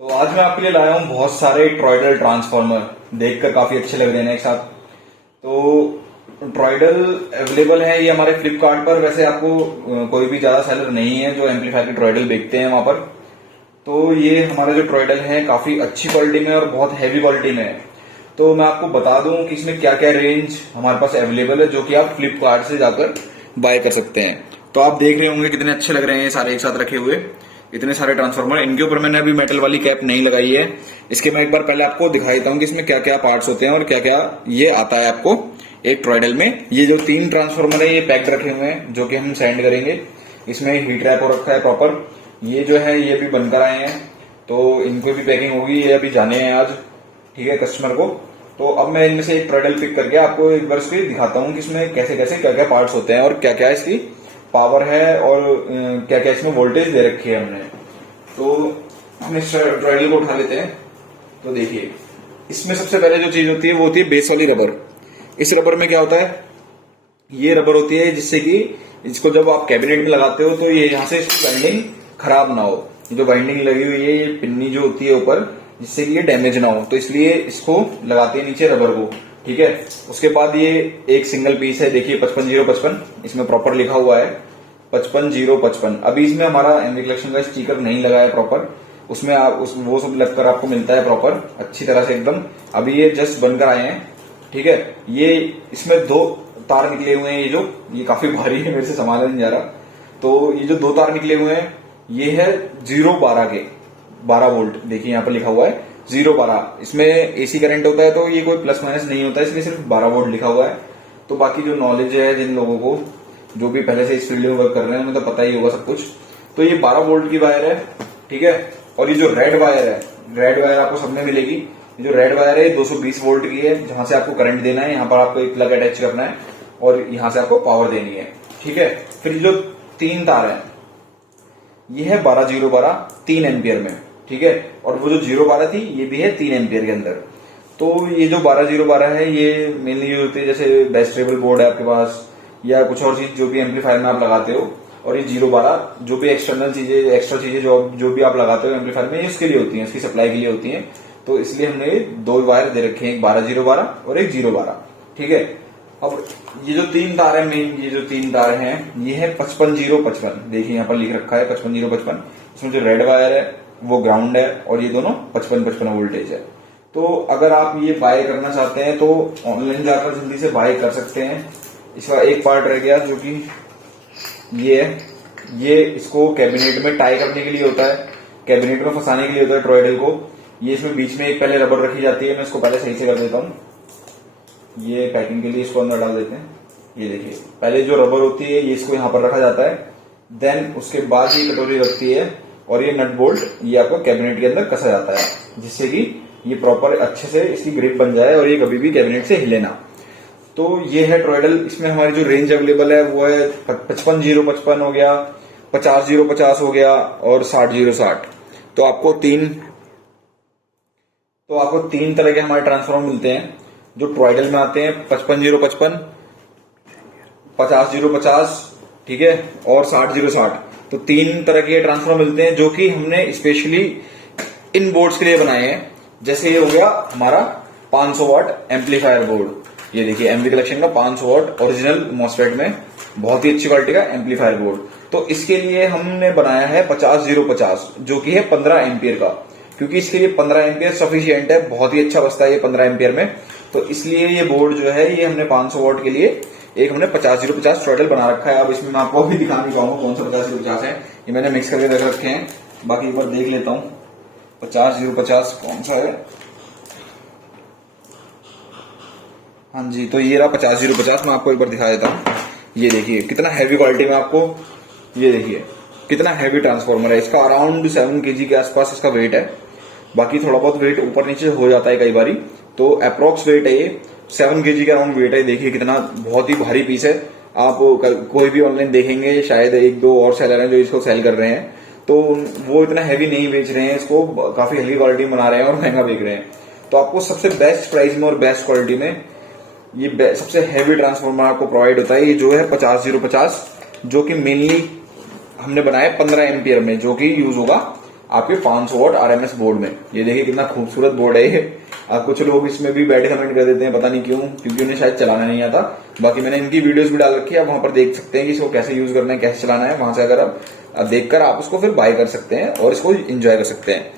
तो आज मैं आपके लिए लाया हूँ बहुत सारे ट्रॉयडल ट्रांसफार्मर। देखकर काफी अच्छे लग रहे हैं एक साथ। तो ट्रॉयडल अवेलेबल है ये हमारे फ्लिपकार्ट पर। वैसे आपको कोई भी ज्यादा सेलर नहीं है जो एम्पलीफायर के ट्रॉयडल बेचते हैं वहां पर। तो ये हमारा जो ट्रॉयडल है काफी अच्छी क्वालिटी में और बहुत हैवी क्वालिटी में है। तो मैं आपको बता दूं कि इसमें क्या क्या रेंज हमारे पास अवेलेबल है जो कि आप फ्लिपकार्ट से जाकर बाय कर सकते हैं। तो आप देख रहे होंगे कितने अच्छे लग रहे हैं सारे एक साथ रखे हुए, इतने सारे ट्रांसफार्मर। इनके ऊपर मैंने अभी मेटल वाली कैप नहीं लगाई है। इसके मैं एक बार पहले आपको दिखा देता हूँ कि इसमें क्या क्या पार्ट्स होते हैं और क्या क्या ये आता है आपको एक ट्रॉयडल में। ये जो 3 ट्रांसफार्मर है ये पैक्ड रखे हुए हैं जो कि हम सेंड करेंगे। इसमें हीट रैप हो रखा है प्रॉपर। ये जो है ये भी बनकर आए हैं तो इनको भी पैकिंग होगी। ये अभी जाने हैं आज, ठीक है, कस्टमर को। तो अब मैं इनमें से एक ट्रॉयडल पिक करके आपको एक बार इसकी दिखाता हूँ कि इसमें कैसे कैसे क्या क्या पार्ट्स होते हैं और क्या क्या इसकी पावर है और क्या क्या इसमें वोल्टेज दे रखी है हमने। तो हम इस ट्रॉयडल को उठा लेते हैं। तो देखिए इसमें सबसे पहले जो चीज होती है वो होती है बेस वाली रबर। इस रबर में क्या होता है, ये रबर होती है जिससे कि इसको जब आप कैबिनेट में लगाते हो तो ये यहाँ से इसकी वाइंडिंग खराब ना हो। ये जो वाइंडिंग लगी हुई है ये पिन्नी जो होती है ऊपर, जिससे कि ये डैमेज ना हो, तो इसलिए इसको लगाते हैं नीचे रबर को, ठीक है। उसके बाद ये एक सिंगल पीस है, देखिए 55 0 55 इसमें प्रॉपर लिखा हुआ है 55 0 55। अभी इसमें हमारा एमवी कलेक्शन का स्टिकर नहीं लगा है प्रॉपर, उसमें आप वो सब लगकर आपको मिलता है प्रॉपर अच्छी तरह से एकदम। अभी ये जस्ट बनकर आए हैं, ठीक है। ये इसमें 2 तार निकले हुए हैं, ये काफी भारी है, मेरे से संभाला नहीं जा रहा। तो ये जो 2 तार निकले हुए हैं ये है 0-12 के, 12 वोल्ट। देखिए यहाँ पर लिखा हुआ है 0-12। इसमें एसी करंट होता है तो ये कोई प्लस माइनस नहीं होता है, इसलिए सिर्फ 12 वोल्ट लिखा हुआ है। तो बाकी जो नॉलेज है जिन लोगों को जो भी पहले से इस फील्ड में वर्क कर रहे हैं उन्हें तो पता ही होगा सब कुछ। तो ये 12 वोल्ट की वायर है, ठीक है। और ये जो रेड वायर है, रेड वायर आपको सब में मिलेगी। ये जो रेड वायर है 220 वोल्ट की है, जहां से आपको करंट देना है। यहाँ पर आपको एक प्लग अटैच करना है और यहाँ से आपको पावर देनी है, ठीक है। फिर जो 3 तार है ये है 12-0-12 3 एम्पियर में, ठीक है। और वो जो 0-12 थी ये भी है 3 एम्पियर के अंदर। तो ये जो 12-0-12 है ये मेनली यूज होती है जैसे बेस्टेबल बोर्ड है आपके पास या कुछ और चीज जो भी एम्पलीफायर में आप लगाते हो। और ये 0-12 जो भी एक्सटर्नल चीजें एक्स्ट्रा चीजें जो भी आप लगाते हो एम्पलीफायर में, ये उसके लिए होती है, इसकी सप्लाई के लिए होती है। तो इसलिए हमने 2 वायर दे रखे हैं, एक 12-0-12 और एक 0-12, ठीक है। अब ये जो 3 तार है मेन, ये जो 3 तार हैं ये है 55-0-55। देखिए यहाँ पर लिख रखा है 55-0-55। इसमें जो रेड वायर है वो ग्राउंड है और ये दोनों 55-55 वोल्टेज है। तो अगर आप ये बाय करना चाहते हैं तो ऑनलाइन जाकर जल्दी से बाय कर सकते हैं। इसका एक पार्ट रह गया जो कि ये है, ये इसको कैबिनेट में टाई करने के लिए होता है, कैबिनेट में फंसाने के लिए होता है ट्रॉयडल को। ये इसमें बीच में एक पहले रबर रखी जाती है, मैं इसको पहले सही से कर देता हूँ। ये पैकिंग के लिए इसको अंदर डाल देते हैं। ये देखिए पहले जो रबर होती है ये इसको यहाँ पर रखा जाता है, देन उसके बाद ये कटोरी रखती है और ये नट बोल्ट ये आपको कैबिनेट के अंदर कसा जाता है, जिससे कि ये प्रॉपर अच्छे से इसकी ग्रिप बन जाए और ये कभी भी कैबिनेट से हिले ना। तो ये है ट्रॉयडल। इसमें हमारी जो रेंज अवेलेबल है वो है 55-0-55 हो गया, 50-0-50 हो गया और 60-0-60। तो आपको तीन तरह के हमारे ट्रांसफॉर्मर मिलते हैं जो ट्रॉयडल में आते हैं, 55-0-55, 50-0-50, ठीक है, और 60-0-60। तो 3 तरह के ट्रांसफॉर्मर मिलते हैं जो कि हमने स्पेशली इन बोर्ड्स के लिए बनाए हैं। जैसे ये हो गया हमारा 500 वाट एम्पलीफायर बोर्ड। ये देखिए एमवी कलेक्शन का 500 वाट ओरिजिनल मॉसफेट में बहुत ही अच्छी क्वालिटी का एम्पलीफायर बोर्ड। तो इसके लिए हमने बनाया है 50-0-50 जो कि है 15 एम्पियर का, क्योंकि इसके लिए 15 एम्पियर सफिशियंट है, बहुत ही अच्छा बसता है ये 15 एम्पियर में। तो इसलिए ये बोर्ड जो है ये हमने 500 वाट के लिए एक हमने 50-0-50 ट्रॉयडल बना रखा है। अब इसमें मैं आपको भी दिखा नहीं पाऊंगा कौन सा 50-0-50 है, ये मैंने मिक्स करके रख रखे हैं। बाकी एक बार देख लेता हूँ 50-0-50 कौन सा है। हाँ जी, तो ये रहा 50-0-50। मैं आपको एक बार दिखा देता हूँ। ये देखिए कितना हैवी क्वालिटी में आपको, ये देखिए कितना हैवी ट्रांसफॉर्मर है। इसका अराउंड 7 kg के आसपास इसका वेट है। बाकी थोड़ा बहुत वेट ऊपर नीचे हो जाता है कई बारी, तो अप्रोक्स वेट है ये 7 kg के अराउंड वेट है। देखिए कितना बहुत ही भारी पीस है। आप कोई भी ऑनलाइन देखेंगे शायद 1-2 और सेलर हैं जो इसको सेल कर रहे हैं, तो वो इतना हैवी नहीं बेच रहे हैं, इसको काफी हल्की क्वालिटी बना रहे हैं और महंगा बेच रहे हैं। तो आपको सबसे बेस्ट प्राइस में और बेस्ट क्वालिटी में ये सबसे हैवी ट्रांसफॉर्मर आपको प्रोवाइड होता है। ये जो है 50-0-50 जो कि मेनली हमने बनाया 15 एम्पियर में, जो कि यूज होगा आपके 500 वॉट RMS बोर्ड में। ये देखिए कितना खूबसूरत बोर्ड है ये। कुछ लोग इसमें भी बैड कमेंट कर देते हैं, पता नहीं क्यों, क्योंकि उन्हें शायद चलाना नहीं आता। बाकी मैंने इनकी वीडियोस भी डाल रखी है, आप वहां पर देख सकते हैं कि इसको कैसे यूज करना है, कैसे चलाना है। वहां से अगर आप देखकर आप उसको फिर बाय कर सकते हैं और इसको एंजॉय कर सकते हैं।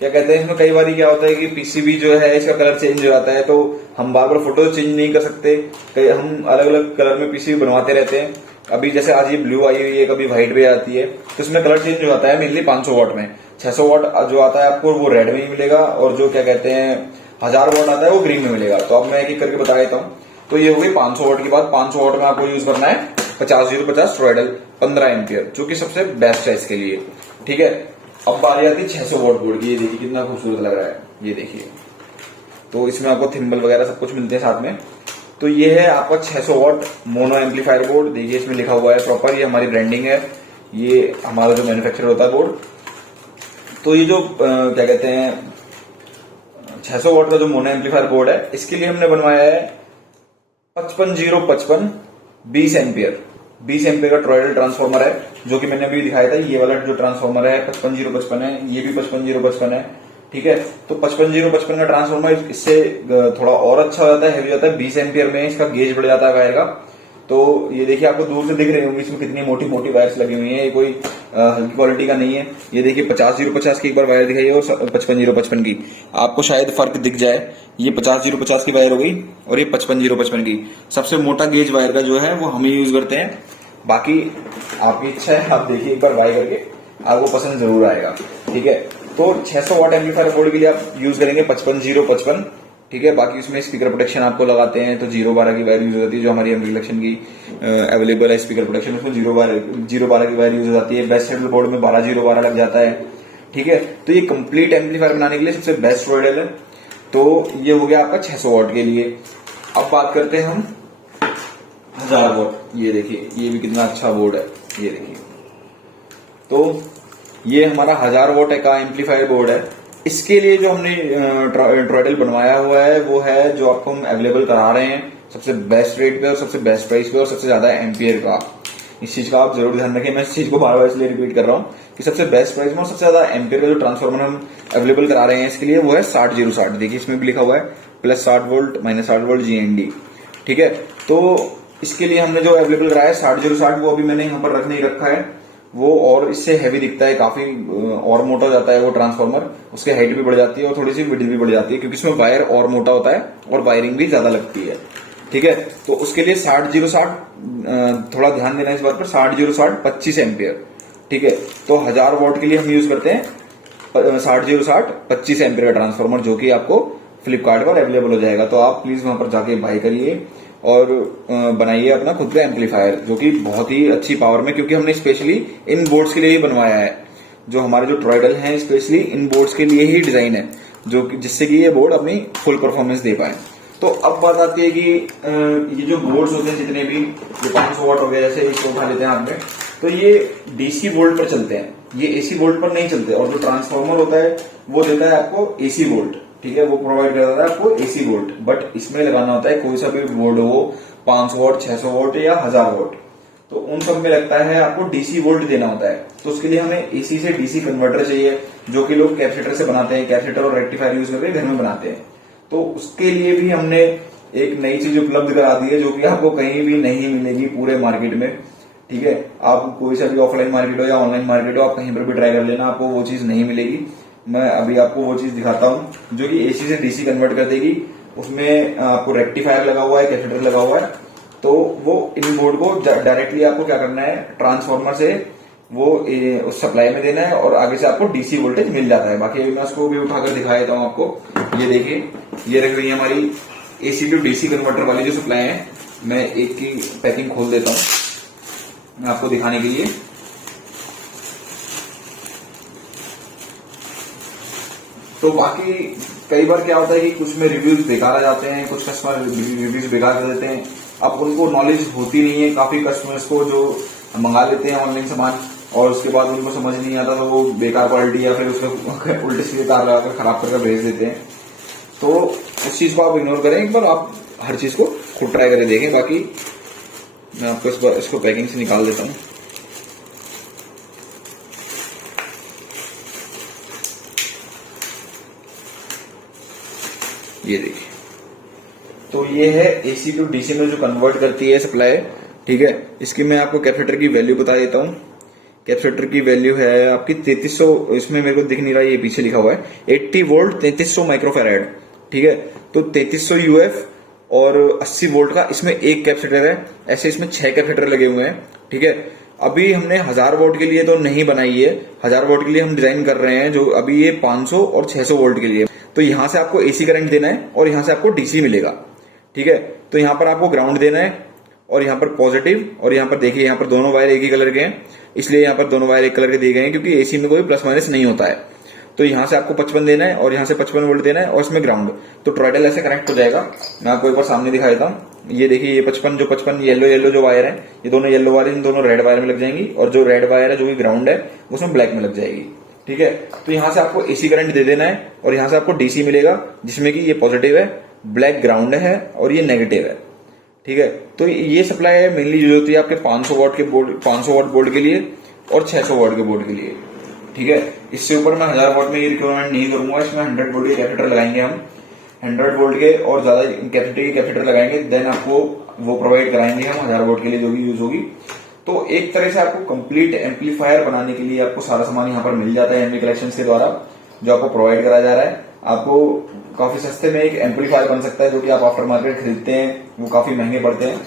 क्या कहते हैं, इसमें कई बार क्या होता है कि पीसीबी जो है इसका कलर चेंज हो जाता है, तो हम बार बार फोटो चेंज नहीं कर सकते। कई हम अलग अलग कलर में पीसीबी बनवाते रहते हैं। अभी जैसे आज ये ब्लू आई हुई है, कभी व्हाइट पे आती है, तो इसमें कलर चेंज हो जाता है मेनली 500 वॉट में। 600 वॉट जो आता है आपको वो रेड में ही मिलेगा, और जो क्या कहते हैं 1000 वॉट आता है वो ग्रीन में मिलेगा। तो अब मैं एक एक करके बता देता हूँ। तो ये हो गई 500 वॉट की बात। 500 वॉट में आपको यूज करना है 50 टॉयडल 15 एम्पियर, जो कि सबसे बेस्ट है इसके लिए। ठीक है, अब बारी आती है 600 वॉट बोर्ड की। ये देखिए कितना खूबसूरत लग रहा है, ये देखिए। तो इसमें आपको थिम्बल वगैरह सब कुछ मिलते हैं साथ में। तो ये है आपका 600 वॉट मोनो एम्पलीफायर बोर्ड। देखिए इसमें लिखा हुआ है प्रॉपर, ये हमारी ब्रांडिंग है, ये हमारा जो मैन्युफैक्चर होता है बोर्ड। तो ये जो क्या कहते हैं 600 वॉट का जो मोनो एम्पलीफायर बोर्ड है, इसके लिए हमने बनवाया है 55055 20 एम्पियर। 20 एम्पियर का टॉयडल ट्रांसफार्मर है, जो कि मैंने अभी दिखाया था। ये वाला जो ट्रांसफार्मर है 55055 है, ये भी 55055 है। ठीक है, तो 55055 का ट्रांसफार्मर इससे थोड़ा और अच्छा हो जाता है, हैवी जाता है। 20 एम्पियर में इसका गेज बढ़ जाता है वायर का। तो ये देखिए आपको दूर से दिख रही होंगी इसमें कितनी मोटी मोटी वायर्स लगी हुई है। ये कोई हल्की क्वालिटी का नहीं है। ये देखिए 50050 की एक बार वायर दिखाई है और 55055 की, आपको शायद फर्क दिख जाए। ये 50050 की वायर हो गई और ये 55055 की। सबसे मोटा गेज वायर का जो है वो हम ही यूज करते हैं। बाकी आपकी इच्छा है, आप देखिए एक बार बाय करके, आपको पसंद जरूर आएगा। ठीक है, तो 600 वॉट एम्पलीफायर बोर्ड के लिए आप यूज करेंगे 55055। ठीक है, बाकी उसमें स्पीकर प्रोटेक्शन आपको लगाते हैं तो 012 की वायर यूज होती है, जो हमारी एम्पलीफिकेशन की अवेलेबल है स्पीकर प्रोटेक्शन, उसमें 012 की वायर यूज हो जाती है। बेस्ट सेटल बोर्ड में 12012 लग जाता है। ठीक है, तो ये कंप्लीट एम्पलीफायर बनाने के लिए सबसे बेस्ट मॉडल है। तो ये हो गया आपका 600 वॉट के लिए। अब बात करते हैं हम 1000 वॉट। ये देखिए ये भी कितना अच्छा बोर्ड है, ये देखिए। तो ये हमारा 1000 वॉट का एम्पलीफायर बोर्ड है। इसके लिए जो हमने टॉयडल बनवाया हुआ है वो है जो आपको हम अवेलेबल करा रहे हैं सबसे बेस्ट रेट पे और सबसे बेस्ट प्राइस पे और सबसे ज्यादा एम्पियर का। इस चीज का आप जरूर ध्यान रखें। मैं इस चीज को बार बार इसलिए रिपीट कर रहा हूँ कि सबसे बेस्ट प्राइस में और सबसे ज्यादा एम्पियर का जो ट्रांसफार्मर हम अवेलेबल करा रहे हैं इसके लिए वो है 6060। देखिए इसमें भी लिखा हुआ है +60 वोल्ट -60 वोल्ट GND। ठीक है, तो इसके लिए हमने जो अवेलेबल कराया है 6060, वो अभी मैंने यहाँ पर रख नहीं रखा है। वो और इससे हैवी दिखता है, काफी और मोटा हो जाता है वो ट्रांसफार्मर। उसकी हाइट भी बढ़ जाती है और थोड़ी सी विड्थ भी बढ़ जाती है, क्योंकि इसमें वायर और मोटा होता है और वायरिंग भी ज्यादा लगती है। ठीक है, तो उसके लिए 6060 थोड़ा ध्यान देना इस बात पर। 6060 25 एम्पियर। ठीक है, तो 1000 वॉट के लिए हम यूज करते हैं 6060 25 एम्पियर का ट्रांसफार्मर, जो कि आपको फ्लिपकार्ट पर अवेलेबल हो जाएगा। तो आप प्लीज वहां पर जाके बाय करिए और बनाइए अपना खुद का एम्पलीफायर, जो कि बहुत ही अच्छी पावर में, क्योंकि हमने स्पेशली इन बोर्ड्स के लिए ही बनवाया है। जो हमारे जो टॉयडल हैं स्पेशली इन बोर्ड्स के लिए ही डिजाइन है, जो जिससे कि ये बोर्ड अपनी फुल परफॉर्मेंस दे पाए। तो अब बात आती है कि ये जो बोर्ड्स होते हैं जितने भी, जो 500 वॉट हो गया, जैसे इसको उठा लेते हैं हाथ में, तो ये डीसी वोल्ट पर चलते हैं, ये एसी वोल्ट पर नहीं चलते। और जो ट्रांसफार्मर होता है वो देता है आपको एसी वोल्ट। ठीक है, वो प्रोवाइड करता है आपको एसी वोल्ट, बट इसमें लगाना होता है कोई सा भी बोर्ड हो, 500 वॉट 600 वॉट या 1000 वॉट, तो उन सब में लगता है आपको डीसी वोल्ट देना होता है। तो उसके लिए हमें एसी से डीसी कन्वर्टर चाहिए, जो कि लोग कैपेसिटर से बनाते हैं, कैपेसिटर और रेक्टिफायर यूज करके घर में बनाते हैं। तो उसके लिए भी हमने एक नई चीज उपलब्ध करा दी है, जो कि आपको कहीं भी नहीं मिलेगी पूरे मार्केट में। ठीक है, आप कोई सा भी ऑफलाइन मार्केट हो या ऑनलाइन मार्केट हो, आप कहीं पर भी ट्राई कर लेना, आपको वो चीज नहीं मिलेगी। मैं अभी आपको वो चीज दिखाता हूं जो कि एसी से डीसी कन्वर्ट कर देगी। उसमें आपको रेक्टिफायर लगा हुआ है, कैपेसिटर लगा हुआ है। तो वो इन बोर्ड को डायरेक्टली आपको क्या करना है, ट्रांसफार्मर से वो उस सप्लाई में देना है और आगे से आपको डीसी वोल्टेज मिल जाता है। बाकी अभी मैं उसको भी उठाकर दिखा देता हूं आपको। ये देखिए, ये रख रही है हमारी एसी टू डीसी कन्वर्टर वाली जो सप्लाई है। मैं एक की पैकिंग खोल देता हूं आपको दिखाने के लिए। तो बाकी कई बार क्या होता है कि कुछ में रिव्यूज बेकार आ जाते हैं, कुछ कस्टमर रिव्यूज बेकार कर देते हैं। अब उनको नॉलेज होती नहीं है, काफी कस्टमर्स को जो मंगा लेते हैं ऑनलाइन सामान और उसके बाद उनको समझ नहीं आता, तो वो बेकार क्वालिटी या फिर उसमें उल्टे सीधे तार लगाकर खराब करके भेज देते हैं। तो उस चीज को आप इग्नोर करें, एक बार आप हर चीज को खुद ट्राई करके देखें। बाकी मैं आपको इसको पैकिंग से निकाल देता हूँ। ये देखिए, तो ये है एसी टू डीसी में जो कन्वर्ट करती है सप्लाई, ठीक है। इसकी मैं आपको कैपेसिटर की वैल्यू बता देता हूँ। कैपेसिटर की वैल्यू है आपकी 3300, इसमें मेरे को दिख नहीं रहा, ये पीछे लिखा हुआ है 80 वोल्ट 3300 माइक्रोफेराड, ठीक है। तो 3300 यूएफ और 80 वोल्ट का इसमें एक कैपेसिटर है। ऐसे इसमें 6 कैपेसिटर लगे हुए हैं, ठीक है। अभी हमने 1000 वोल्ट के लिए तो नहीं बनाई है, 1000 वोल्ट के लिए हम डिजाइन कर रहे हैं, जो अभी ये 500 और 600 वोल्ट के लिए। तो यहां से आपको एसी करंट देना है और यहां से आपको डीसी मिलेगा, ठीक है। तो यहां पर आपको ग्राउंड देना है और यहां पर पॉजिटिव, और यहां पर देखिए यहां पर दोनों वायर एक ही कलर के हैं, इसलिए यहां पर दोनों वायर एक कलर के दिए गए हैं, क्योंकि एसी में कोई प्लस माइनस नहीं होता है। तो यहां से आपको 55 देना है और यहां से 55 वोल्ट देना है और इसमें ग्राउंड। तो टॉयडल ऐसे कनेक्ट हो जाएगा। मैं आपको एक बार सामने दिखा देता हूं। ये देखिए, ये 55 येलो येलो जो वायर है, ये दोनों येलो वायर इन दोनों रेड वायर में लग जाएंगी, और जो रेड वायर है जो कि ग्राउंड है उसमें ब्लैक में लग जाएगी, ठीक है। तो यहां से आपको एसी करंट दे देना है और यहां से आपको डीसी मिलेगा, जिसमें कि ये पॉजिटिव है, ब्लैक ग्राउंड है और ये नेगेटिव है, ठीक है। तो ये सप्लाई है मेनली यूज होती है आपके 500 वॉट के बोर्ड, 500 वॉट बोर्ड के लिए और 600 वॉट के बोर्ड के लिए, ठीक है। इससे ऊपर मैं 1000 वॉट में ये रिक्वायरमेंट नहीं करूंगा। इसमें 100 वोल्ट के कैपेसिटर लगाएंगे हम, 100 वोल्ट के और ज्यादा कैपेसिटी के कैपेसिटर लगाएंगे, देन आपको वो प्रोवाइड कराएंगे हम 1000 वोल्ट के लिए जो भी यूज होगी। तो एक तरह से आपको कंप्लीट एम्पलीफायर बनाने के लिए आपको सारा सामान यहाँ पर मिल जाता है एमवी कलेक्शंस के द्वारा, जो आपको प्रोवाइड कराया जा रहा है। आपको काफी सस्ते में एक एम्पलीफायर बन सकता है, जो कि आप आफ्टर मार्केट खरीदते हैं वो काफी महंगे पड़ते हैं।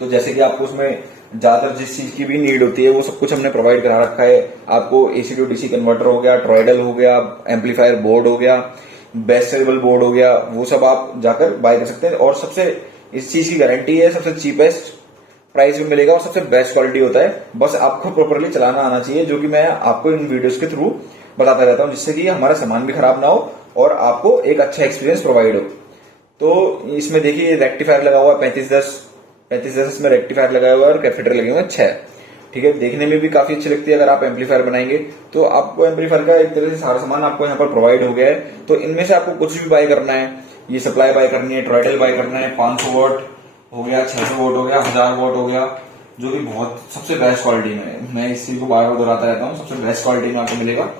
तो जैसे कि आपको उसमें ज्यादातर जिस चीज की भी नीड होती है वो सब कुछ हमने प्रोवाइड करा रखा है। आपको एसी टू डीसी कन्वर्टर हो गया, ट्रॉयडल हो गया, एम्पलीफायर बोर्ड हो गया, बेस्टेबल बोर्ड हो गया, वो सब आप जाकर बाय कर सकते हैं। और सबसे इस चीज की गारंटी है, सबसे चीपेस्ट प्राइस में मिलेगा और सबसे बेस्ट क्वालिटी होता है। बस आपको प्रॉपरली चलाना आना चाहिए, जो कि मैं आपको इन वीडियोस के थ्रू बताता रहता हूं, जिससे कि हमारा सामान भी खराब ना हो और आपको एक अच्छा एक्सपीरियंस प्रोवाइड हो। तो इसमें देखिए रेक्टिफायर लगा हुआ है 3510 इसमें रेक्टिफायर लगा हुआ है और कैपेसिटर लगे हुए हैं 6, ठीक है। देखने में भी काफी अच्छी लगती है। अगर आप एम्पलीफायर बनाएंगे तो आपको एम्पलीफायर का एक तरह से सारा सामान आपको यहाँ पर प्रोवाइड हो गया है। तो इनमें से आपको कुछ भी बाय करना है, ये सप्लाई बाय करनी है, ट्रॉयडल बाय करना है, 500 वॉट हो गया, 600 वोट हो गया, 1000 वोट हो गया, जो कि बहुत सबसे बेस्ट क्वालिटी में है। मैं इस चीज को बार बार दोहराता रहता हूँ, सबसे बेस्ट क्वालिटी में आपको मिलेगा।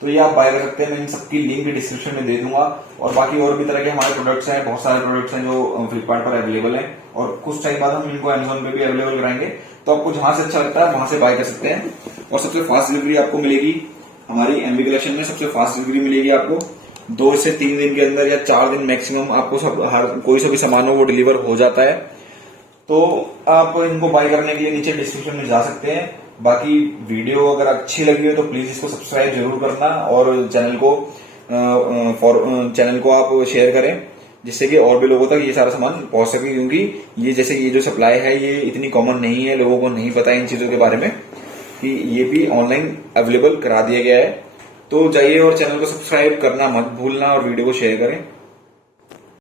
तो ये आप बाय कर सकते हैं। मैं इन सबकी लिंक डिस्क्रिप्शन में दे दूंगा। और बाकी और भी तरह के हमारे प्रोडक्ट्स हैं, बहुत सारे प्रोडक्ट्स हैं जो फ्लिपकार्ट पर अवेलेबल हैं, और कुछ टाइम बाद हम इनको अमेजोन पे भी अवेलेबल कराएंगे। तो आपको जहां से अच्छा लगता है वहां से बाय कर सकते हैं। और सबसे फास्ट डिलीवरी आपको मिलेगी हमारी एमवी कलेक्शन में। सबसे फास्ट डिलीवरी मिलेगी आपको 2 से 3 दिन के अंदर या 4 दिन मैक्सिमम आपको सब हर कोई सा भी सामान हो वो डिलीवर हो जाता है। तो आप इनको बाय करने के लिए नीचे डिस्क्रिप्शन में जा सकते हैं। बाकी वीडियो अगर अच्छी लगी हो तो प्लीज इसको सब्सक्राइब जरूर करना और चैनल को आप शेयर करें, जिससे कि और भी लोगों तक ये सारा सामान पहुंच सके। क्योंकि ये जैसे ये जो सप्लाई है ये इतनी कॉमन नहीं है, लोगों को नहीं पता इन चीजों के बारे में कि ये भी ऑनलाइन अवेलेबल करा दिया गया है। तो जाइए और चैनल को सब्सक्राइब करना मत भूलना और वीडियो को शेयर करें।